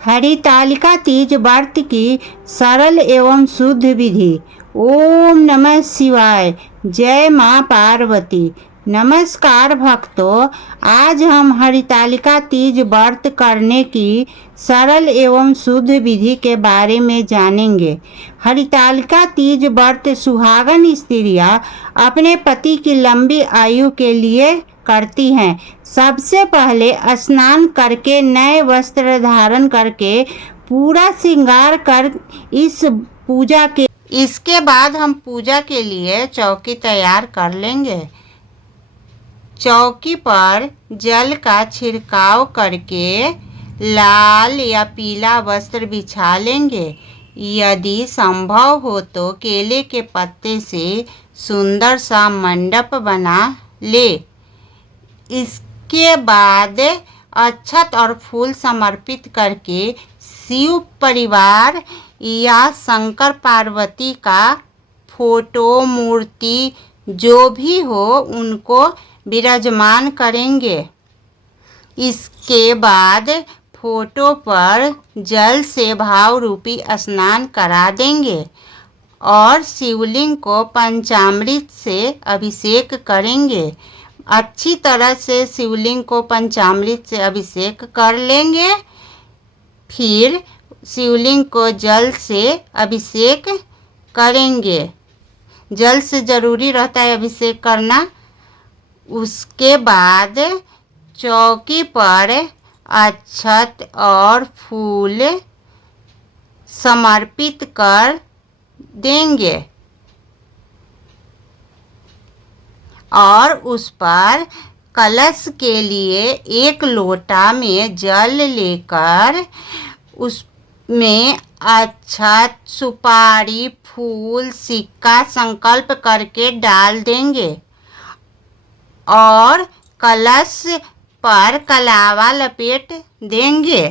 हरितालिका तीज व्रत की सरल एवं शुद्ध विधि। ओम नमः शिवाय। जय माँ पार्वती। नमस्कार भक्तों, आज हम हरितालिका तीज व्रत करने की सरल एवं शुद्ध विधि के बारे में जानेंगे। हरितालिका तीज व्रत सुहागन स्त्रियां अपने पति की लंबी आयु के लिए करती हैं। सबसे पहले स्नान करके नए वस्त्र धारण करके पूरा श्रृंगार कर इसके बाद हम पूजा के लिए चौकी तैयार कर लेंगे। चौकी पर जल का छिड़काव करके लाल या पीला वस्त्र बिछा लेंगे। यदि संभव हो तो केले के पत्ते से सुंदर सा मंडप बना ले। इसके बाद अक्षत और फूल समर्पित करके शिव परिवार या शंकर पार्वती का फोटो मूर्ति जो भी हो उनको विराजमान करेंगे। इसके बाद फोटो पर जल से भाव रूपी स्नान करा देंगे और शिवलिंग को पंचामृत से अभिषेक करेंगे। अच्छी तरह से शिवलिंग को पंचामृत से अभिषेक कर लेंगे। फिर शिवलिंग को जल से अभिषेक करेंगे। जल से ज़रूरी रहता है अभिषेक करना। उसके बाद चौकी पर अक्षत और फूल समर्पित कर देंगे और उस पर कलश के लिए एक लोटा में जल लेकर उसमें अक्षत, सुपारी, फूल, सिक्का संकल्प करके डाल देंगे और कलश पर कलावा लपेट देंगे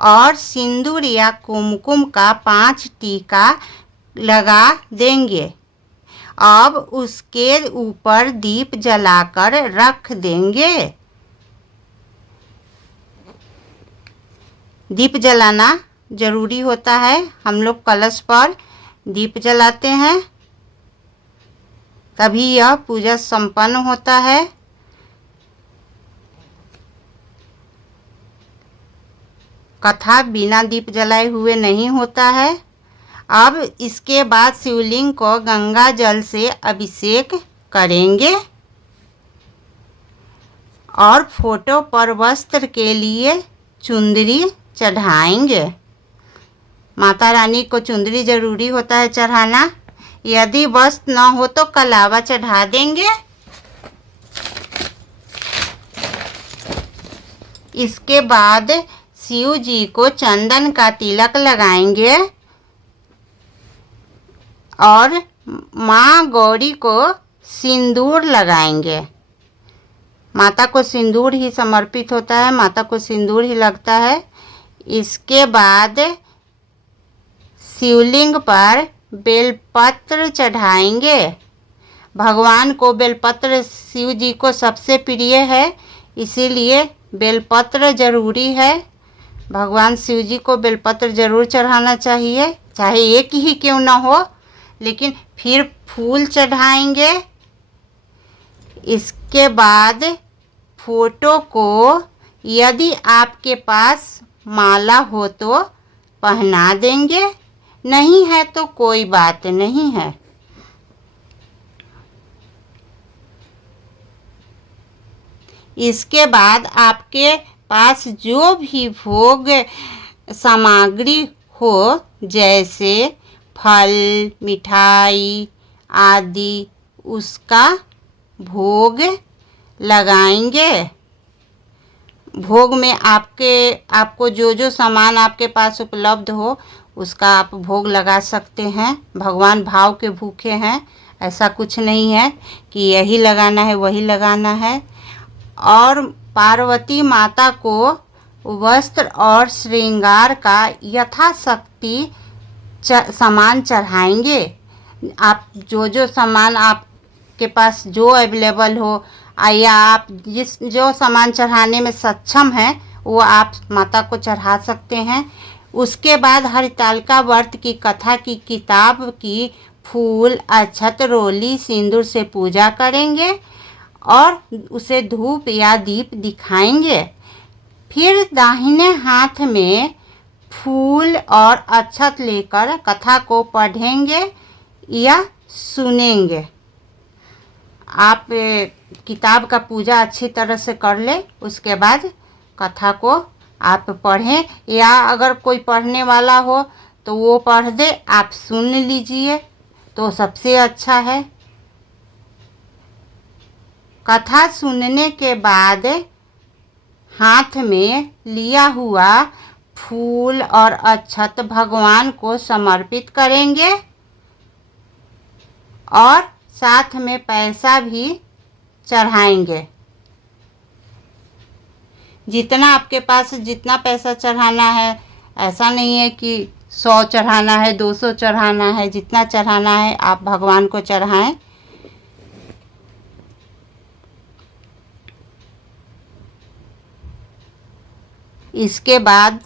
और सिंदूर या कुमकुम का 5 टीका लगा देंगे। अब उसके ऊपर दीप जलाकर रख देंगे। दीप जलाना जरूरी होता है। हम लोग कलश पर दीप जलाते हैं, तभी यह पूजा संपन्न होता है। कथा बिना दीप जलाए हुए नहीं होता है। अब इसके बाद शिवलिंग को गंगा जल से अभिषेक करेंगे और फोटो पर वस्त्र के लिए चुंदरी चढ़ाएंगे। माता रानी को चुंदरी जरूरी होता है चढ़ाना। यदि वस्त्र न हो तो कलावा चढ़ा देंगे। इसके बाद शिव जी को चंदन का तिलक लगाएंगे और माँ गौरी को सिंदूर लगाएंगे। माता को सिंदूर ही समर्पित होता है, माता को सिंदूर ही लगता है। इसके बाद शिवलिंग पर बेलपत्र चढ़ाएंगे। भगवान को बेलपत्र शिव जी को सबसे प्रिय है, इसीलिए बेलपत्र जरूरी है। भगवान शिव जी को बेलपत्र जरूर चढ़ाना चाहिए, चाहे एक ही क्यों ना हो, लेकिन फिर फूल चढ़ाएंगे। इसके बाद फोटो को यदि आपके पास माला हो तो पहना देंगे, नहीं है तो कोई बात नहीं है। इसके बाद आपके पास जो भी भोग सामग्री हो, जैसे फल, मिठाई आदि, उसका भोग लगाएंगे। भोग में आपको जो सामान आपके पास उपलब्ध हो उसका आप भोग लगा सकते हैं। भगवान भाव के भूखे हैं, ऐसा कुछ नहीं है कि यही लगाना है वही लगाना है। और पार्वती माता को वस्त्र और श्रृंगार का यथाशक्ति सामान चढ़ाएंगे। आप जो सामान आपके पास जो अवेलेबल हो या आप जो सामान चढ़ाने में सक्षम हैं वो आप माता को चढ़ा सकते हैं। उसके बाद हरितालिका व्रत की कथा की किताब की फूल, अक्षत, रोली, सिंदूर से पूजा करेंगे और उसे धूप या दीप दिखाएंगे। फिर दाहिने हाथ में फूल और अक्षत लेकर कथा को पढ़ेंगे या सुनेंगे। आप किताब का पूजा अच्छी तरह से कर ले, उसके बाद कथा को आप पढ़ें, या अगर कोई पढ़ने वाला हो तो वो पढ़ दे, आप सुन लीजिए तो सबसे अच्छा है। कथा सुनने के बाद हाथ में लिया हुआ फूल और अक्षत भगवान को समर्पित करेंगे और साथ में पैसा भी चढ़ाएंगे। जितना आपके पास जितना पैसा चढ़ाना है, ऐसा नहीं है कि 100 चढ़ाना है, 200 चढ़ाना है, जितना चढ़ाना है आप भगवान को चढ़ाएं। इसके बाद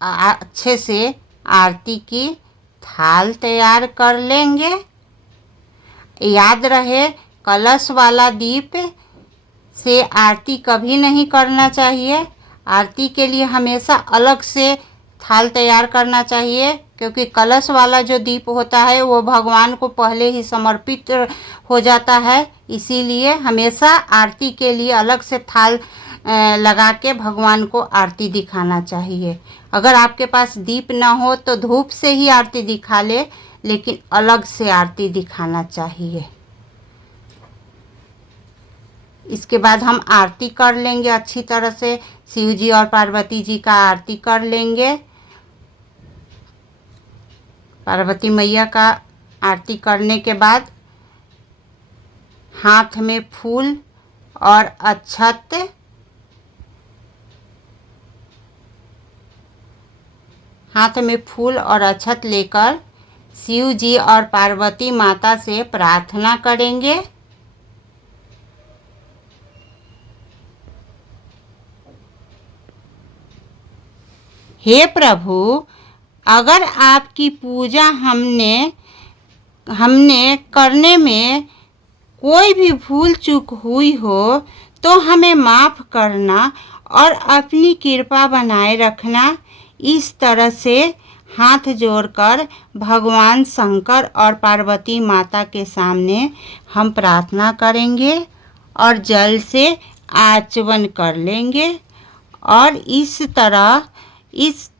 अच्छे से आरती की थाल तैयार कर लेंगे। याद रहे, कलश वाला दीप से आरती कभी नहीं करना चाहिए। आरती के लिए हमेशा अलग से थाल तैयार करना चाहिए, क्योंकि कलश वाला जो दीप होता है वो भगवान को पहले ही समर्पित हो जाता है। इसीलिए हमेशा आरती के लिए अलग से थाल लगा के भगवान को आरती दिखाना चाहिए। अगर आपके पास दीप ना हो तो धूप से ही आरती दिखा ले, लेकिन अलग से आरती दिखाना चाहिए। इसके बाद हम आरती कर लेंगे अच्छी तरह से। शिव जी और पार्वती जी का आरती कर लेंगे। पार्वती मैया का आरती करने के बाद हाथ में फूल और अक्षत लेकर शिव जी और पार्वती माता से प्रार्थना करेंगे। हे प्रभु, अगर आपकी पूजा हमने करने में कोई भी भूल चूक हुई हो तो हमें माफ़ करना और अपनी कृपा बनाए रखना। इस तरह से हाथ जोड़कर भगवान शंकर और पार्वती माता के सामने हम प्रार्थना करेंगे और जल से आचमन कर लेंगे। और इस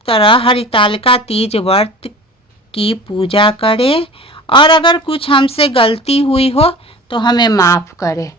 तरह हरितालिका तीज व्रत की पूजा करें, और अगर कुछ हमसे गलती हुई हो तो हमें माफ़ करें।